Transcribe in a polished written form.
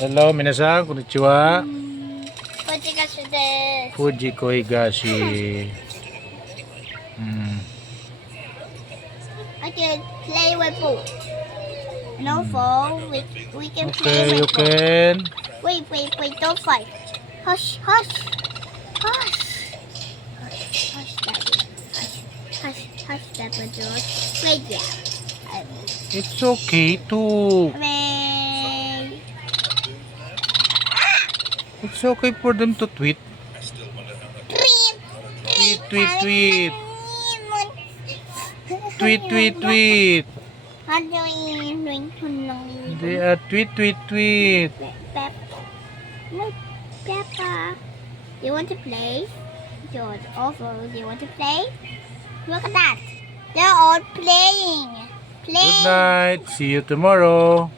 Hello, minasan, konnichiwa. Budgies desu. Fuji koigashi. I can play with boat. No phone. We can play Okay, you with boat. can. Wait, don't fight. Hush, hush, hush. Hush, Daddy. Hush, Papa George. Wait, yeah. It's okay too. Hooray. It's okay for them to tweet. Tweet. Tweet, tweet, tweet. Tweet, tweet, tweet. How do we drink They are tweet, tweet, tweet. Look, Peppa. You want to play? George, also, you want to play? Look at that. They're all playing. Good night. See you tomorrow.